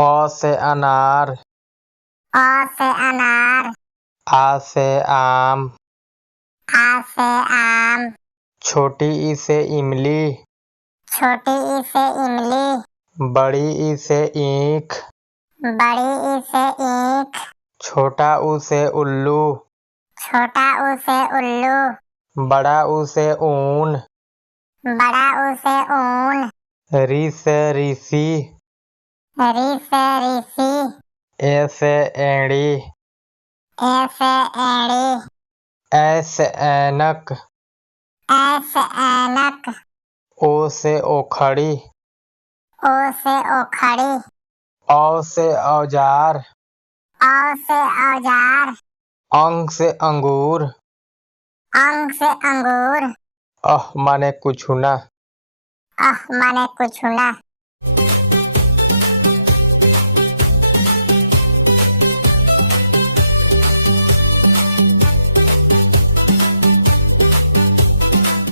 अ से अनार, अ से अनार, आ से आम, आ से आम, छोटी ई से इमली, छोटी ई से इमली, बड़ी ई से ईख, बड़ी ई से ईख, छोटा ऊ से उल्लू, छोटा ऊ से उल्लू, बड़ा ऊ से ऊन, बड़ा ऊ से ऊन, री से ऋषि, री से ऋषि, ए से एड़ी, ए से एड़ी, ऐ से ऐनक, ऐ से ऐनक, ओ से ओखड़ी, ओ से ओखड़ी, औ से औजार, औ से औजार, अंग से अंगूर, अंग से अंगूर, माने कुछ ना। माने कुछ ना।